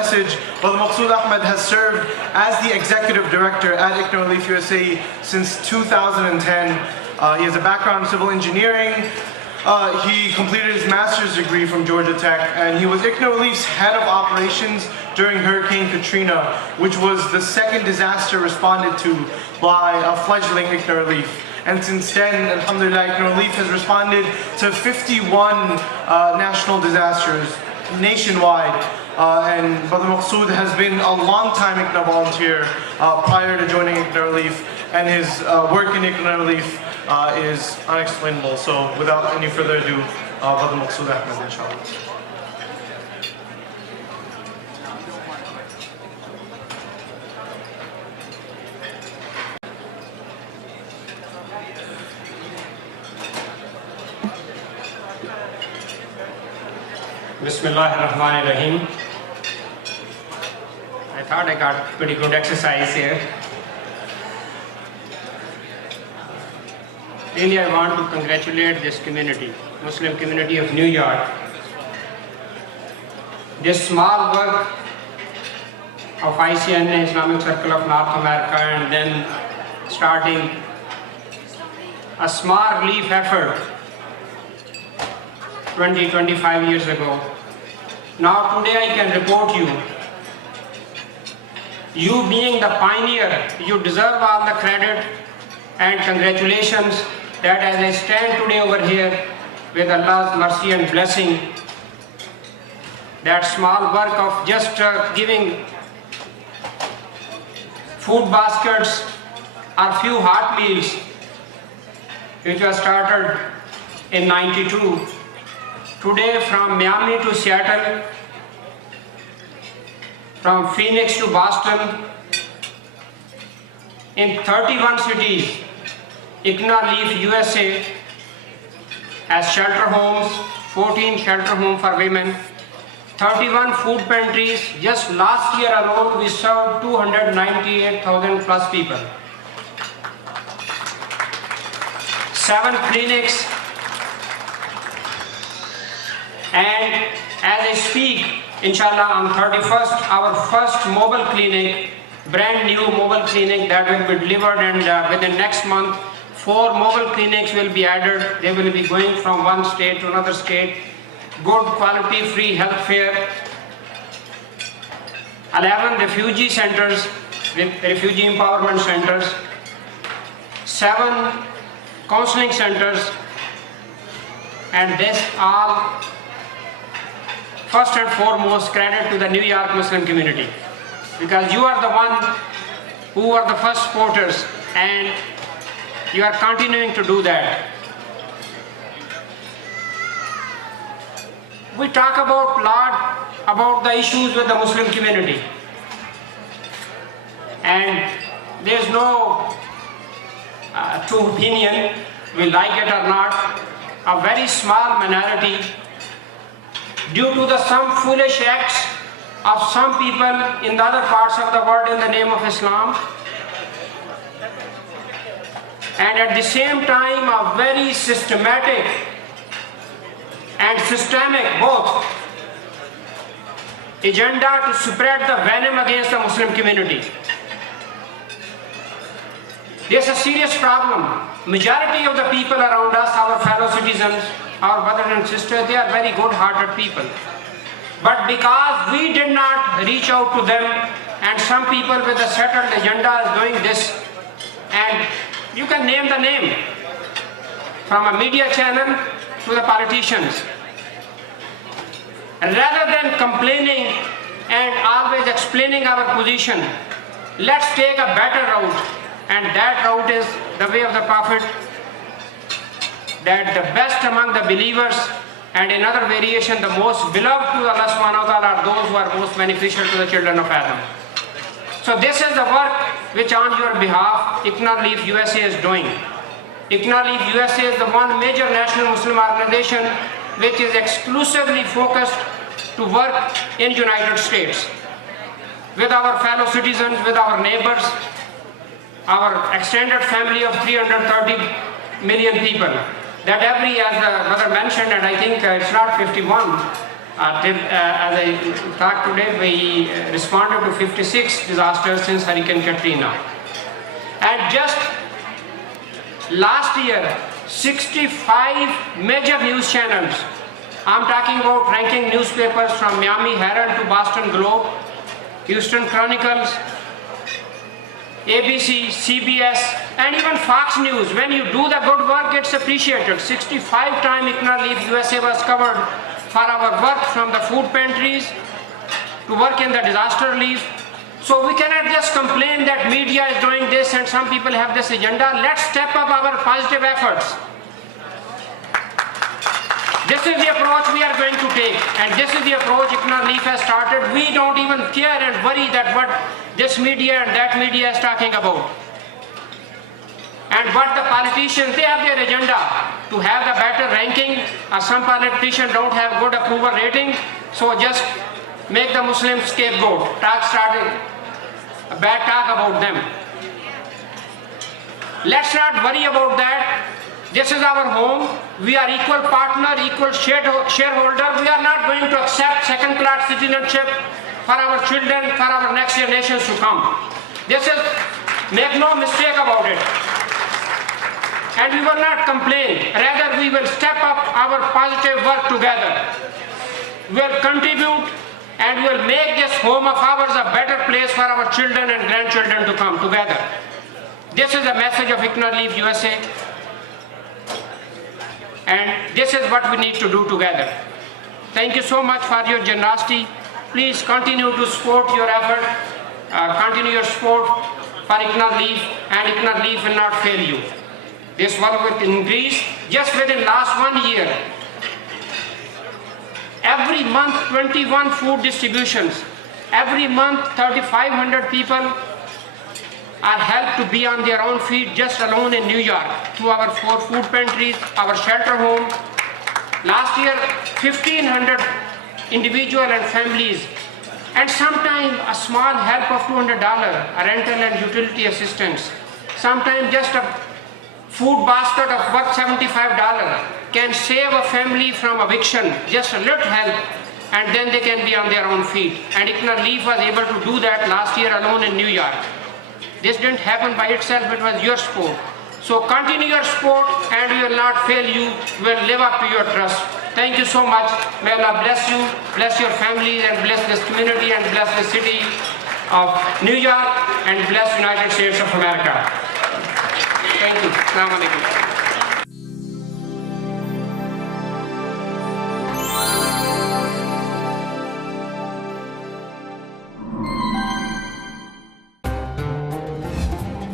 message. Brother Maksud Ahmed has served as the Executive Director at ICNA Relief USA since 2010. He has a background in civil engineering. He completed his master's degree from Georgia Tech, and he was ICNA Relief's head of operations during Hurricane Katrina, which was the second disaster responded to by a fledgling ICNA Relief. And since then, alhamdulillah, ICNA Relief has responded to 51 national disasters nationwide. And Brother Maksud has been a long-time ICNA volunteer prior to joining ICNA Relief, and his work in ICNA Relief is unexplainable. So without any further ado, Brother Maksud Ahmed, inshallah. Bismillahirrahmanirrahim. I thought I got pretty good exercise here. Really, I want to congratulate this community, Muslim community of New York. This small work of ICNA, Islamic Circle of North America, and then starting a small relief effort 20-25 years ago. Now today I can report you being the pioneer, you deserve all the credit and congratulations that as I stand today over here with Allah's mercy and blessing, that small work of just giving food baskets or few hot meals, which was started in '92. Today from Miami to Seattle, from Phoenix to Boston, in 31 cities, ICNA Relief USA has shelter homes, 14 shelter homes for women, 31 food pantries. Just last year alone, we served 298,000 plus people. 7 clinics. And as I speak, inshallah, on 31st, our first mobile clinic, brand new mobile clinic that will be delivered, and within next month, 4 mobile clinics will be added. They will be going from one state to another state. Good quality free health care. 11 refugee centers with refugee empowerment centers. 7 counseling centers. And this all, first and foremost, credit to the New York Muslim community, because you are the one who are the first supporters, and you are continuing to do that. We talk about a lot about the issues with the Muslim community, and there is no true opinion, we like it or not. A very small minority, due to some foolish acts of some people in the other parts of the world in the name of Islam, and at the same time a very systematic and systemic both agenda to spread the venom against the Muslim community. There's a serious problem. Majority of the people around us, our fellow citizens, our brothers and sisters, they are very good-hearted people. But because we did not reach out to them, and some people with a settled agenda is doing this, and you can name the name, from a media channel to the politicians. And rather than complaining and always explaining our position, let's take a better route, and that route is the way of the Prophet, that the best among the believers, and in other variation, the most beloved to Allah subhanahu wa ta'ala are those who are most beneficial to the children of Adam. So this is the work which on your behalf ICNA Relief USA is doing. ICNA Relief USA is the one major national Muslim organization which is exclusively focused to work in United States with our fellow citizens, with our neighbors, our extended family of 330 million people. That every, as the brother mentioned, and I think it's not 51, As I talked today, we responded to 56 disasters since Hurricane Katrina. And just last year, 65 major news channels, I'm talking about ranking newspapers from Miami Herald to Boston Globe, Houston Chronicles, ABC, CBS, and even Fox News. When you do the good work, it's appreciated. 65 times ICNA Leaf USA was covered for our work from the food pantries to work in the disaster relief. So we cannot just complain that media is doing this and some people have this agenda. Let's step up our positive efforts. This is the approach we are going to take, and this is the approach ICNA Leaf has started. We don't even care and worry that what this media and that media is talking about. And what the politicians, they have their agenda to have the better ranking. Some politicians don't have good approval rating, so just make the Muslims scapegoat, starting bad talk about them. Let's not worry about that. This is our home. We are equal partner, equal shareholder. We are not going to accept second-class citizenship for our children, for our next generations to come. This is, make no mistake about it. And we will not complain. Rather, we will step up our positive work together. We will contribute and we will make this home of ours a better place for our children and grandchildren to come together. This is the message of ICNA Leaf USA. And this is what we need to do together. Thank you so much for your generosity. Please continue to support your effort, continue your support for ICNA Leaf, and ICNA Leaf will not fail you. This work will increase. Just within last 1 year, every month 21 food distributions, every month 3,500 people are helped to be on their own feet just alone in New York through our 4 food pantries, our shelter home. Last year, 1,500 individual and families, and sometimes a small help of $200, a rental and utility assistance. Sometimes just a food basket of worth $75 can save a family from eviction, just a little help, and then they can be on their own feet. And ICNA Leaf was able to do that last year alone in New York. This didn't happen by itself, it was your support. So continue your support and we will not fail you. We will live up to your trust. Thank you so much. May Allah bless you, bless your families, and bless this community, and bless the city of New York, and bless United States of America. Thank you. Assalamu alaikum.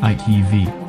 ITV